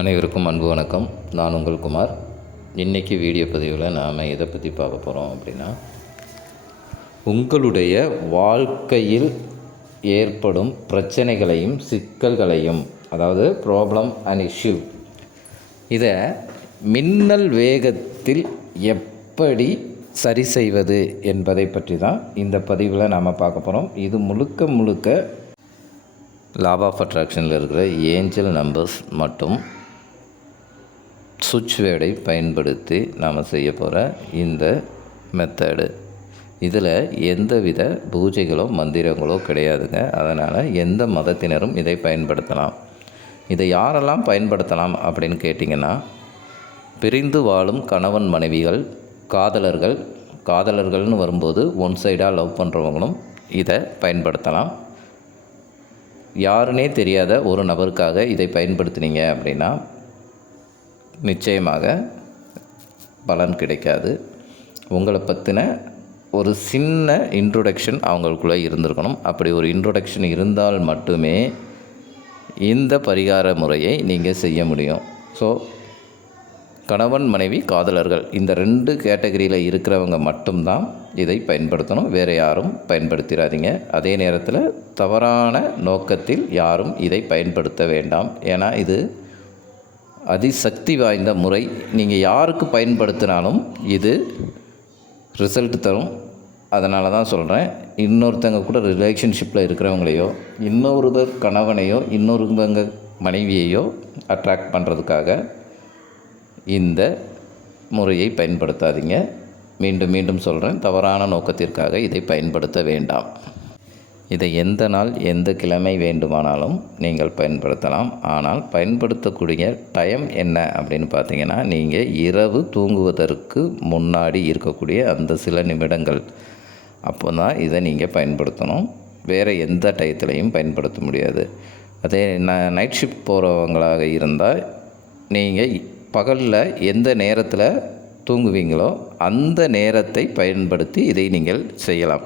அனைவருக்கும் அன்பு வணக்கம். நான் உங்கள் குமார். இன்றைக்கி வீடியோ பதிவில் நாம் எதை பற்றி பார்க்க போகிறோம் அப்படின்னா, உங்களுடைய வாழ்க்கையில் ஏற்படும் பிரச்சனைகளையும் சிக்கல்களையும், அதாவது ப்ராப்ளம் அண்ட் இஷ்யூ, இதை மின்னல் வேகத்தில் எப்படி சரி செய்வது என்பதை பற்றி தான் இந்த பதிவில் நாம் பார்க்க போகிறோம். இது முழுக்க லா ஆஃப் அட்ராக்ஷனில் இருக்கிற ஏஞ்சல் நம்பர்ஸ் மற்றும் சுவிட்ச் வேர்டை பயன்படுத்தி நாம் செய்ய போகிற இந்த மெத்தடு. இதில் எந்தவித பூஜைகளோ மந்திரங்களோ கிடையாதுங்க. அதனால் எந்த மதத்தினரும் இதை பயன்படுத்தலாம். இதை யாரெல்லாம் பயன்படுத்தலாம் அப்படின்னு கேட்டிங்கன்னா, பிரிந்து வாழும் கணவன் மனைவிகள், காதலர்கள்னு வரும்போது ஒன் சைடாக லவ் பண்ணுறவங்களும் இதை பயன்படுத்தலாம். யாருன்னே தெரியாத ஒரு நபருக்காக இதை பயன்படுத்தினீங்க அப்படின்னா நிச்சயமாக பலன் கிடைக்காது. உங்களை பற்றின ஒரு சின்ன இன்ட்ரோடக்ஷன் அவங்களுக்குள்ளே இருந்திருக்கணும். அப்படி ஒரு இன்ட்ரோடக்ஷன் இருந்தால் மட்டுமே இந்த பரிகார முறையை நீங்கள் செய்ய முடியும். ஸோ கணவன் மனைவி காதலர்கள் இந்த 2 கேட்டகரியில் இருக்கிறவங்க மட்டும்தான் இதை பயன்படுத்தணும். வேறு யாரும் பயன்படுத்திடாதீங்க. அதே நேரத்தில் தவறான நோக்கத்தில் யாரும் இதை பயன்படுத்த வேண்டாம். ஏன்னா இது அதிசக்தி வாய்ந்த முறை. நீங்கள் யாருக்கு பயன்படுத்தினாலும் இது ரிசல்ட் தரும். அதனால தான் சொல்கிறேன், இன்னொருத்தங்க கூட ரிலேஷன்ஷிப்பில் இருக்கிறவங்களையோ, இன்னொருத்தர் கணவனையோ, இன்னொருத்தங்க மனைவியையோ அட்ராக்ட் பண்ணுறதுக்காக இந்த முறையை பயன்படுத்தாதீங்க. மீண்டும் சொல்கிறேன், தவறான நோக்கத்திற்காக இதை பயன்படுத்த வேண்டாம். இதை எந்த நாள் எந்த கிழமை வேண்டுமானாலும் நீங்கள் பயன்படுத்தலாம். ஆனால் பயன்படுத்தக்கூடிய டைம் என்ன அப்படின்னு பார்த்தீங்கன்னா, நீங்கள் இரவு தூங்குவதற்கு முன்னாடி இருக்கக்கூடிய அந்த சில நிமிடங்கள் அப்போ தான் இதை நீங்கள் பயன்படுத்தணும். வேறு எந்த டயத்துலையும் பயன்படுத்த முடியாது. அதே நைட் ஷிஃப்ட் போகிறவங்களாக இருந்தால் நீங்கள் பகலில் எந்த நேரத்தில் தூங்குவீங்களோ அந்த நேரத்தை பயன்படுத்தி இதை நீங்கள் செய்யலாம்.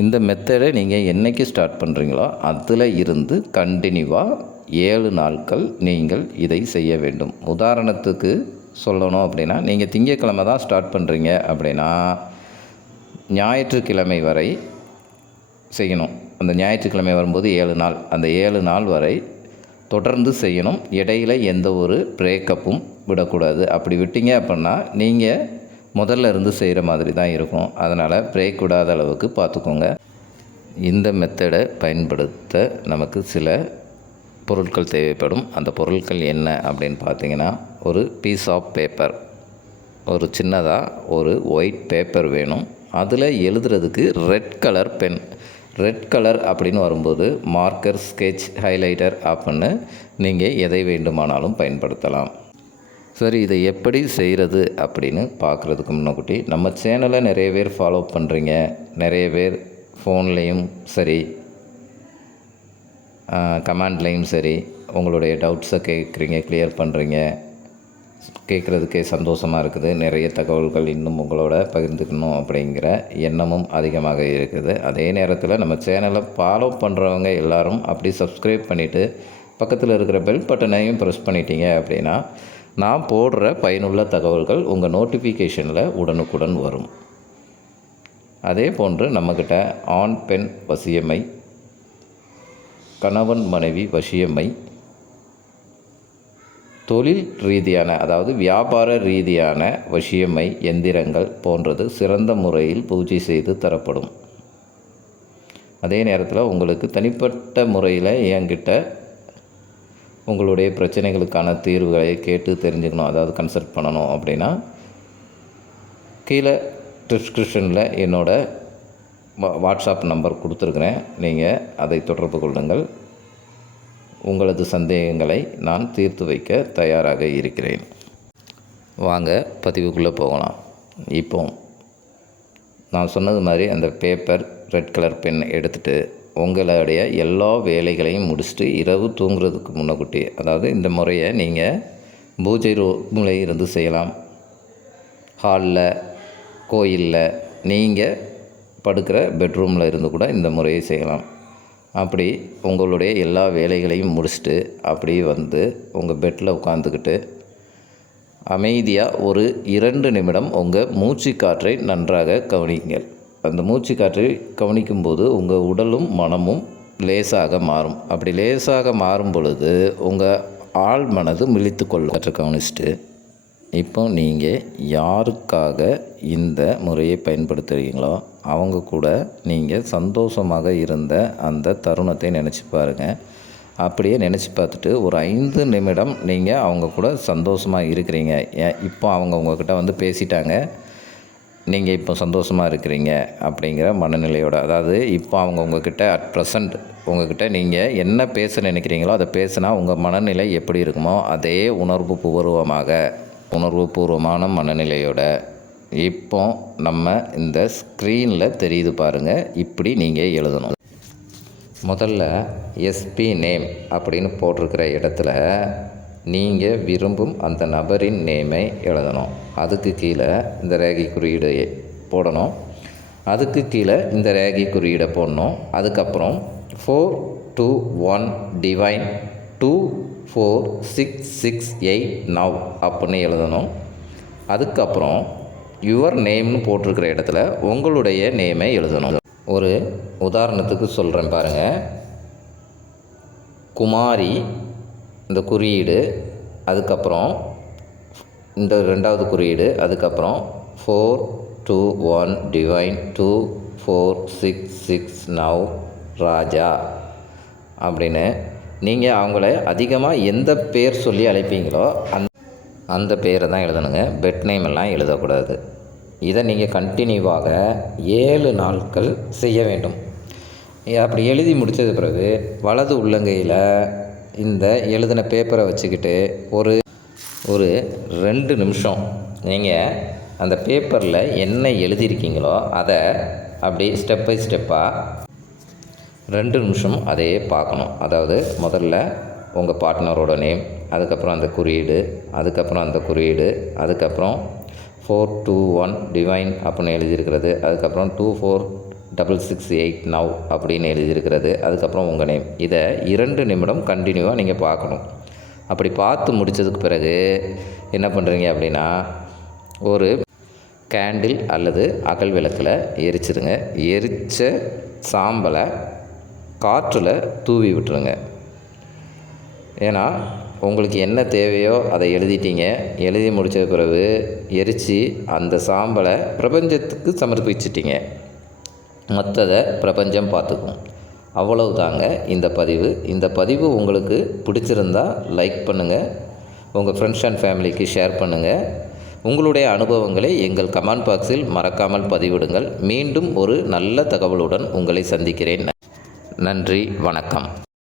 இந்த மெத்தடை நீங்கள் என்றைக்கு ஸ்டார்ட் பண்ணுறீங்களோ அதில் இருந்து கண்டினியூவாக 7 நாட்கள் நீங்கள் இதை செய்ய வேண்டும். உதாரணத்துக்கு சொல்லணும் அப்படின்னா, நீங்கள் திங்கட்கிழமை தான் ஸ்டார்ட் பண்ணுறீங்க அப்படின்னா ஞாயிற்றுக்கிழமை வரை செய்யணும். அந்த ஞாயிற்றுக்கிழமை வரும்போது 7 நாள், அந்த 7 நாள் வரை தொடர்ந்து செய்யணும். இடையில் எந்த ஒரு பிரேக்கப்பும் விடக்கூடாது. அப்படி விட்டீங்க அப்படின்னா நீங்கள் முதல்ல இருந்து செய்கிற மாதிரி தான் இருக்கும். அதனால் பிரேக் விடாத அளவுக்கு பார்த்துக்கோங்க. இந்த மெத்தடை பயன்படுத்த நமக்கு சில பொருட்கள் தேவைப்படும். அந்த பொருட்கள் என்ன அப்படின்னு பார்த்தீங்கன்னா, ஒரு பீஸ் ஆஃப் பேப்பர், ஒரு சின்னதாக ஒரு ஒயிட் பேப்பர் வேணும். அதில் எழுதுறதுக்கு red colour pen. Red colour அப்படின்னு வரும்போது மார்க்கர், ஸ்கெட்ச், ஹைலைட்டர் அப்படின்னு நீங்கள் எதை வேண்டுமானாலும் பயன்படுத்தலாம். சரி, இதை எப்படி செய்கிறது அப்படின்னு பார்க்குறதுக்கு முன்னாடி நம்ம சேனலை நிறைய பேர் ஃபாலோ பண்ணுறீங்க. நிறைய பேர் ஃபோன்லேயும் சரி, கமெண்ட்லேயும் சரி உங்களுடைய டவுட்ஸை கேட்குறீங்க, கிளியர் பண்ணுறீங்க. கேட்குறதுக்கே சந்தோஷமாக இருக்குது. நிறைய தகவல்கள் இன்னும் உங்களோட பகிர்ந்துக்கணும் அப்படிங்கிற எண்ணமும் அதிகமாக இருக்குது. அதே நேரத்தில் நம்ம சேனலை ஃபாலோ பண்ணுறவங்க எல்லோரும் அப்படி சப்ஸ்கிரைப் பண்ணிவிட்டு பக்கத்தில் இருக்கிற பெல் பட்டனையும் ப்ரெஸ் பண்ணிட்டீங்க அப்படின்னா நான் போடுற பயனுள்ள தகவல்கள் உங்கள் நோட்டிஃபிகேஷனில் உடனுக்குடன் வரும். அதே போன்று நம்மக்கிட்ட ஆண் பெண் வசியமை, கணவன் மனைவி வசியமை, தொழில் ரீதியான அதாவது வியாபார ரீதியான வசியமை எந்திரங்கள் போன்றது சிறந்த முறையில் பூஜை செய்து தரப்படும். அதே நேரத்தில் உங்களுக்கு தனிப்பட்ட முறையில் என்கிட்ட உங்களுடைய பிரச்சனைகளுக்கான தீர்வுகளை கேட்டு தெரிஞ்சுக்கணும், அதாவது கன்சல்ட் பண்ணணும் அப்படின்னா கீழே டிஸ்கிரிப்ஷனில் என்னோடய வாட்ஸ்அப் நம்பர் கொடுத்துருக்குறேன். நீங்கள் அதை தொடர்பு கொள்ளுங்கள். உங்களது சந்தேகங்களை நான் தீர்த்து வைக்க தயாராக இருக்கிறேன். வாங்க பதிவுக்குள்ளே போகலாம். இப்போ நான் சொன்னது மாதிரி அந்த பேப்பர், ரெட் கலர் பென் எடுத்துகிட்டு உங்களுடைய எல்லா வேலைகளையும் முடிச்சுட்டு இரவு தூங்குறதுக்கு முன்னக்கூட்டி, அதாவது இந்த முறையை நீங்கள் பூஜை ரூமில் இருந்து செய்யலாம், ஹாலில், கோயிலில், நீங்கள் படுக்கிற பெட்ரூமில் இருந்து கூட இந்த முறையை செய்யலாம். அப்படி உங்களுடைய எல்லா வேலைகளையும் முடிச்சுட்டு அப்படியே வந்து உங்கள் பெட்டில் உட்காந்துக்கிட்டு அமைதியாக ஒரு 2 நிமிடம் உங்கள் மூச்சு காற்றை நன்றாக கவனிங்கள். அந்த மூச்சு காற்றை கவனிக்கும்போது உங்கள் உடலும் மனமும் லேசாக மாறும். அப்படி லேசாக மாறும் பொழுது உங்கள் ஆழ் மனது விழித்து கொள்ள கவனிச்சுட்டு, இப்போ நீங்கள் யாருக்காக இந்த முறையை பயன்படுத்துகிறீங்களோ அவங்க கூட நீங்கள் சந்தோஷமாக இருந்த அந்த தருணத்தை நினச்சி பாருங்கள். அப்படியே நினச்சி பார்த்துட்டு ஒரு 5 நிமிடம் நீங்கள் அவங்க கூட சந்தோஷமாக இருக்கிறீங்க. இப்போ அவங்க உங்கள்கிட்ட வந்து பேசிட்டாங்க, நீங்கள் இப்போ சந்தோஷமாக இருக்கிறீங்க அப்படிங்கிற மனநிலையோட, அதாவது இப்போ அவங்க உங்கள்கிட்ட அட் ப்ரெசண்ட் உங்கள்கிட்ட நீங்கள் என்ன பேச நினைக்கிறீங்களோ அதை பேசினா உங்கள் மனநிலை எப்படி இருக்குமோ அதே உணர்வுபூர்வமான மனநிலையோட இப்போ நம்ம இந்த ஸ்க்ரீனில் தெரியுது பாருங்கள், இப்படி நீங்கள் எழுதணும். முதல்ல எஸ்பி நேம் அப்படின்னு போட்டிருக்கிற இடத்துல நீங்கள் விரும்பும் அந்த நபரின் நேமை எழுதணும். அதுக்கு கீழே இந்த ரேகை குறியீடு போடணும். அதுக்கு கீழே இந்த ரேகை குறியீடை போடணும். அதுக்கப்புறம் 421 டிவைன் 24668 நவ் அப்படின்னு எழுதணும். அதுக்கப்புறம் யுவர் நேம்னு போட்டிருக்கிற இடத்துல உங்களுடைய நேமை எழுதணும். ஒரு உதாரணத்துக்கு சொல்கிறேன் பாருங்கள். குமாரி இந்த குறியீடு, அதுக்கப்புறம் இந்த 2வது குறியீடு, அதுக்கப்புறம் 421 டிவைன் 2466 நவ் ராஜா அப்படின்னு நீங்கள் அவங்கள அதிகமாக எந்த பேர் சொல்லி அழைப்பீங்களோ அந்த பேரை தான் எழுதணுங்க. பெட் நேம் எல்லாம் எழுதக்கூடாது. இதை நீங்கள் கண்டினியூவாக 7 நாட்கள் செய்ய வேண்டும். அப்படி எழுதி முடித்தது பிறகு வலது உள்ளங்கையில் இந்த எழுதின பேப்பரை வச்சுக்கிட்டு ஒரு 2 நிமிஷம் நீங்கள் அந்த பேப்பரில் என்ன எழுதியிருக்கீங்களோ அதை அப்படி ஸ்டெப் பை ஸ்டெப்பாக 2 நிமிஷம் அதையே பார்க்கணும். அதாவது முதல்ல உங்கள் பார்ட்னரோட நேம், அதுக்கப்புறம் அந்த குறியீடு, அதுக்கப்புறம் அந்த குறியீடு, அதுக்கப்புறம் 421 டிவைன் அப்படின்னு எழுதியிருக்கிறது, அதுக்கப்புறம் 24668 நவ் அப்படின்னு எழுதியிருக்கிறது, அதுக்கப்புறம் உங்கள் நேம். இதை 2 நிமிடம் கண்டினியூவாக நீங்கள் பார்க்கணும். அப்படி பார்த்து முடித்ததுக்கு பிறகு என்ன பண்ணுறீங்க அப்படின்னா, ஒரு கேண்டில் அல்லது அகல் விளக்கில் எரிச்சிருங்க. எரித்த சாம்பலை காற்றில் தூவி விட்டுருங்க. ஏன்னா உங்களுக்கு என்ன தேவையோ அதை எழுதிட்டீங்க. எழுதி முடித்த பிறகு எரித்து அந்த சாம்பலை பிரபஞ்சத்துக்கு சமர்ப்பிச்சிட்டிங்க. மற்றதை பிரபஞ்சம் பார்த்துக்கும். அவ்வளவுதாங்க இந்த பதிவு. இந்த பதிவு உங்களுக்கு பிடிச்சிருந்தா லைக் பண்ணுங்கள், உங்கள் ஃப்ரெண்ட்ஸ் அண்ட் ஃபேமிலிக்கு ஷேர் பண்ணுங்கள். உங்களுடைய அனுபவங்களை எங்கள் கமெண்ட் பாக்ஸில் மறக்காமல் பதிவிடுங்கள். மீண்டும் ஒரு நல்ல தகவலுடன் உங்களை சந்திக்கிறேன். நன்றி, வணக்கம்.